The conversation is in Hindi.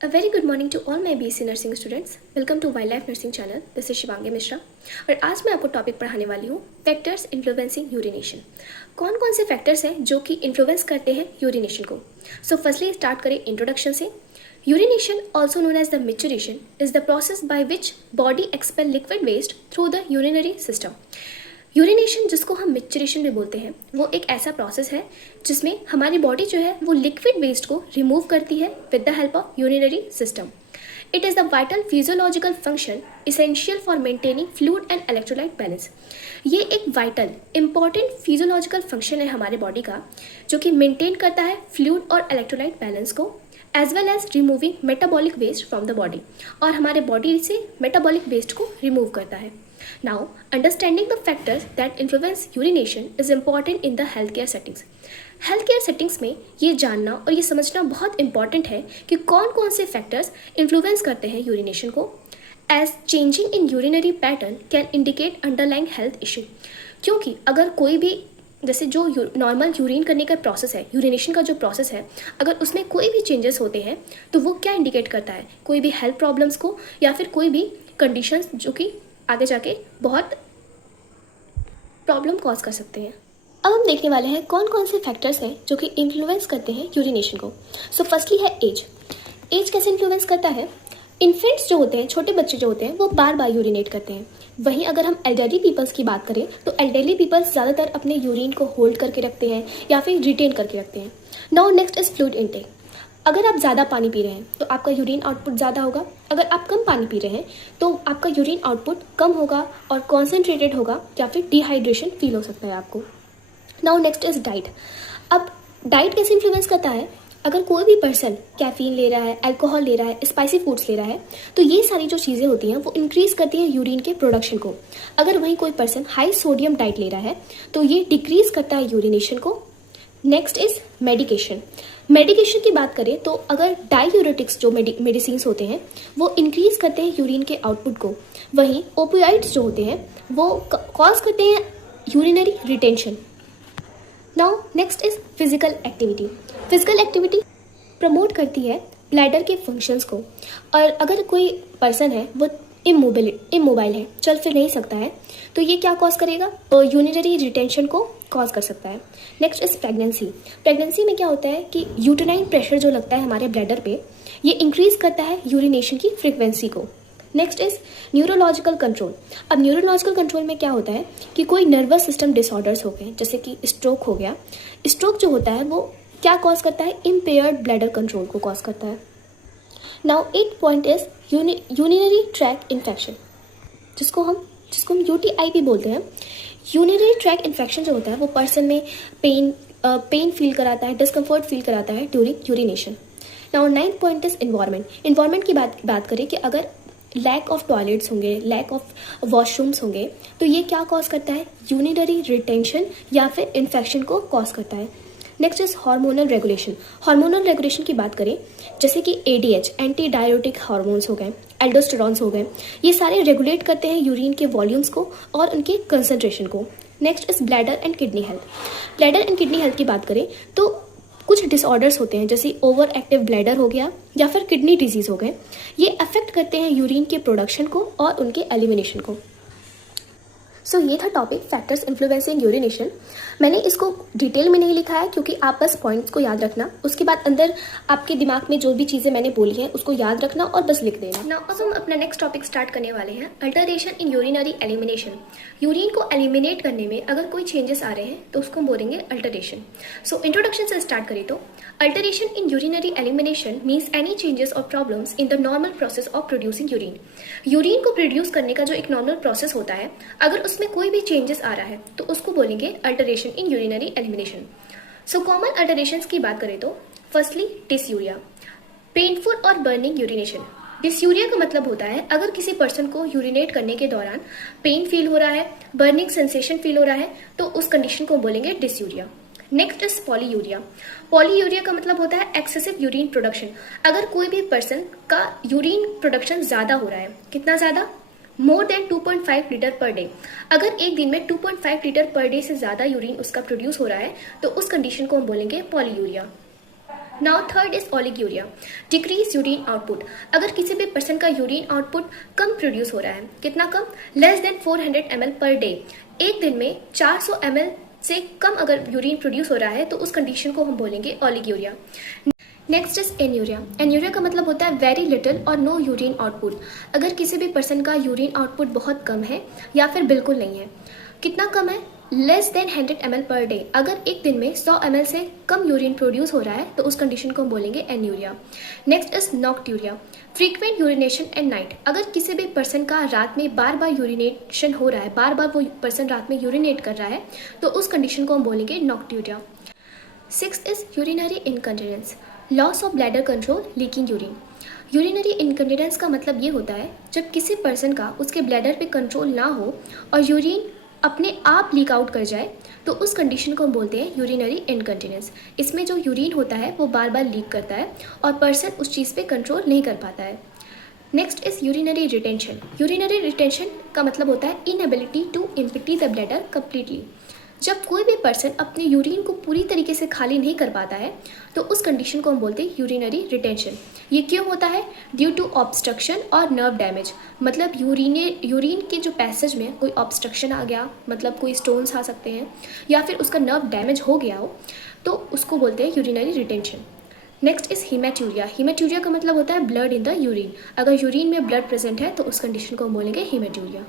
A very good morning to all my BSc nursing students. Welcome to wild life nursing channel. This is Shivangi Mishra और आज मैं आपको टॉपिक पढ़ाने वाली हूँ फैक्टर्स इन्फ्लुएंसिंग यूरिनेशन। कौन कौन से फैक्टर्स हैं जो कि इन्फ्लुएंस करते हैं यूरिनेशन को। सो फर्स्टली स्टार्ट करें इंट्रोडक्शन से। Urination also known as the micturition is the process by which body expel liquid waste through the urinary system. Urination जिसको हम मिक्चरेशन भी बोलते हैं वो एक ऐसा प्रोसेस है जिसमें हमारी बॉडी जो है वो लिक्विड वेस्ट को रिमूव करती है with the help of urinary system. It is the vital physiological function essential for maintaining fluid and electrolyte balance. ये एक वाइटल इंपॉर्टेंट फिजियोलॉजिकल फंक्शन है हमारे बॉडी का जो कि मेंटेन करता है फ्लूइड और इलेक्ट्रोलाइट बैलेंस को as well as removing metabolic waste from the body, और हमारे बॉडी से मेटाबॉलिक वेस्ट को रिमूव करता है। Now, understanding the factors that influence urination is important in the healthcare settings. Healthcare settings में ये जानना और ये समझना बहुत important है कि कौन कौन से factors influence करते हैं urination को, as changing in urinary pattern can indicate underlying health issue. क्योंकि अगर कोई भी जैसे जो नॉर्मल यूरिन करने का प्रोसेस है, यूरिनेशन का जो प्रोसेस है, अगर उसमें कोई भी चेंजेस होते हैं तो वो क्या इंडिकेट करता है, कोई भी हेल्थ प्रॉब्लम्स को या फिर कोई भी कंडीशंस जो कि आगे जाके बहुत प्रॉब्लम कॉज कर सकते हैं। अब हम देखने वाले हैं कौन कौन से फैक्टर्स हैं जो कि इन्फ्लुएंस करते हैं यूरिनेशन को। सो फर्स्टली है एज। एज कैसे इन्फ्लुएंस करता है? इन्फेंट्स जो होते हैं, छोटे बच्चे जो होते हैं, वो बार बार यूरिनेट करते हैं। वहीं अगर हम एल्डरली पीपल्स की बात करें तो एल्डरली पीपल्स ज़्यादातर अपने यूरिन को होल्ड करके रखते हैं या फिर रिटेन करके रखते हैं। Now next is fluid intake. अगर आप ज़्यादा पानी पी रहे हैं तो आपका यूरिन आउटपुट ज़्यादा होगा, अगर आप कम पानी पी रहे हैं तो आपका यूरिन आउटपुट कम होगा और कॉन्सेंट्रेटेड होगा या फिर डिहाइड्रेशन फील हो सकता है आपको। Now next is diet. अब डाइट कैसे इन्फ्लुएंस करता है? अगर कोई भी पर्सन कैफीन ले रहा है, अल्कोहल ले रहा है, स्पाइसी फूड्स ले रहा है तो ये सारी जो चीज़ें होती हैं वो इंक्रीज करती हैं यूरिन के प्रोडक्शन को। अगर वहीं कोई पर्सन हाई सोडियम डाइट ले रहा है तो ये डिक्रीज करता है यूरिनेशन को। Next is medication. मेडिकेशन की बात करें तो अगर डायूरेटिक्स जो मेडिसिन होते हैं वो इंक्रीज करते हैं यूरिन के आउटपुट को, वहीं ओपियाइड्स जो होते हैं वो कॉज करते हैं urinary retention. Now next is physical activity. Physical activity promote करती है ब्लैडर के फंक्शंस को, और अगर कोई पर्सन है वो इमोबाइल है, चल फिर नहीं सकता है, तो ये क्या कॉज करेगा? यूरिनरी रिटेंशन को कॉज कर सकता है। Next is pregnancy. प्रेगनेंसी में क्या होता है कि यूटेराइन प्रेशर जो लगता है हमारे ब्लैडर पे, ये इंक्रीज करता है यूरिनेशन की फ्रीक्वेंसी को। Next is neurological control. अब न्यूरोलॉजिकल कंट्रोल में क्या होता है कि कोई नर्वस सिस्टम डिसऑर्डर्स हो गए, जैसे कि स्ट्रोक हो गया। स्ट्रोक जो होता है वो क्या कॉज करता है? इम्पेयर्ड ब्लैडर कंट्रोल को कॉज करता है। Now 8 point is urinary track infection, जिसको हम यूटीआई भी बोलते हैं। यूरिनरी ट्रैक इन्फेक्शन जो होता है वो पर्सन में पेन फील कराता है, डिस्कम्फर्ट फील कराता है during urination. Now 9 point is environment. Environment की बात करें कि अगर लैक ऑफ टॉयलेट्स होंगे, लैक ऑफ वॉशरूम्स होंगे तो ये क्या कॉज करता है? यूरिनरी रिटेंशन या फिर इन्फेक्शन को कॉज करता है। Next is hormonal regulation. Hormonal regulation की बात करें जैसे कि एडीएच, एंटी डायरेटिक हार्मोन्स हो गए, एल्डोस्टेरॉन्स हो गए, ये सारे रेगुलेट करते हैं यूरिन के वॉल्यूम्स को और उनके कंसंट्रेशन को। Next is bladder and kidney health. Bladder and kidney health की बात करें तो कुछ डिसऑर्डर्स होते हैं जैसे ओवर एक्टिव ब्लैडर हो गया या फिर किडनी डिजीज हो गए, ये अफेक्ट करते हैं यूरिन के प्रोडक्शन को और उनके एलिमिनेशन को। सो ये था टॉपिक फैक्टर्स इन्फ्लुएंसिंग यूरिनेशन। मैंने इसको डिटेल में नहीं लिखा है क्योंकि आप बस पॉइंट्स को याद रखना, उसके बाद अंदर आपके दिमाग में जो भी चीज़ें मैंने बोली हैं उसको याद रखना और बस लिख देना। नाउ अब हम अपना नेक्स्ट टॉपिक स्टार्ट करने वाले हैं, alteration in urinary elimination. Urine को एलिमिनेट करने में अगर कोई चेंजेस आ रहे हैं तो उसको बोलेंगे अल्टरेशन। सो इंट्रोडक्शन से स्टार्ट करें तो alteration in urinary elimination means any changes और problems in the normal process of producing urine. Urine को प्रोड्यूस करने का जो एक नॉर्मल प्रोसेस होता है, अगर उसमें कोई भी चेंजेस आ रहा है तो उसको बोलेंगे alteration in urinary elimination. So common alterations की बात करें तो फर्स्टली डिसयूरिया, पेनफुल और बर्निंग यूरिनेशन। डिसयूरिया का मतलब होता है अगर किसी पर्सन को यूरिनेट करने के दौरान पेन फील हो रहा है, बर्निंग सेंसेशन फील हो रहा है, तो उस कंडीशन को बोलेंगे dysuria. Next is polyuria. Polyuria का मतलब होता है एक्सेसिव यूरिन प्रोडक्शन। अगर कोई भी पर्सन का यूरिन प्रोडक्शन ज्यादा हो रहा है, कितना ज्यादा? More than 2.5 litre per day. अगर एक दिन में 2.5 लीटर पर डे से ज्यादा यूरिन उसका प्रोड्यूस हो रहा है तो उस कंडीशन को हम बोलेंगे polyuria. Now third is oliguria, decrease urine output. अगर किसी भी पर्सन का यूरिन आउटपुट कम प्रोड्यूस हो रहा है, कितना कम, less than 400 ml per day, एक दिन में 400 ml से कम अगर यूरिन प्रोड्यूस हो रहा है तो उस कंडीशन को हम बोलेंगे oliguria. Next is anuria. Anuria का मतलब होता है वेरी लिटिल और नो यूरिन आउटपुट। अगर किसी भी पर्सन का यूरिन आउटपुट बहुत कम है या फिर बिल्कुल नहीं है, कितना कम है, less than 100 ml per day, अगर एक दिन में 100 ml से कम यूरिन प्रोड्यूस हो रहा है तो उस कंडीशन को हम बोलेंगे anuria. Next is nocturia, frequent urination at night. अगर किसी भी पर्सन का रात में बार बार यूरिनेशन हो रहा है, बार बार वो पर्सन रात में यूरिनेट कर रहा है तो उस कंडीशन को हम बोलेंगे nocturia. Sixth is urinary incontinence, loss of bladder control, leaking urine. Urinary incontinence का मतलब ये होता है जब किसी पर्सन का उसके ब्लैडर पे कंट्रोल ना हो और यूरिन अपने आप लीक आउट कर जाए तो उस कंडीशन को हम बोलते हैं यूरिनरी इनकंटिनेंस। इसमें जो यूरिन होता है वो बार बार लीक करता है और पर्सन उस चीज़ पे कंट्रोल नहीं कर पाता है। Next is urinary retention. Urinary retention का मतलब होता है inability to empty the bladder completely. जब कोई भी पर्सन अपने यूरिन को पूरी तरीके से खाली नहीं कर पाता है तो उस कंडीशन को हम बोलते हैं यूरिनरी रिटेंशन। ये क्यों होता है, ड्यू टू ऑब्स्ट्रक्शन और नर्व डैमेज। मतलब यूरिन के जो पैसेज में कोई ऑब्स्ट्रक्शन आ गया, मतलब कोई स्टोन्स आ सकते हैं या फिर उसका नर्व डैमेज हो गया हो तो उसको बोलते हैं urinary retention. Next is haematuria. Haematuria का मतलब होता है ब्लड इन द यूरिन। अगर यूरिन में ब्लड प्रेजेंट है तो उस कंडीशन को हम बोलेंगे हीमेटूरिया।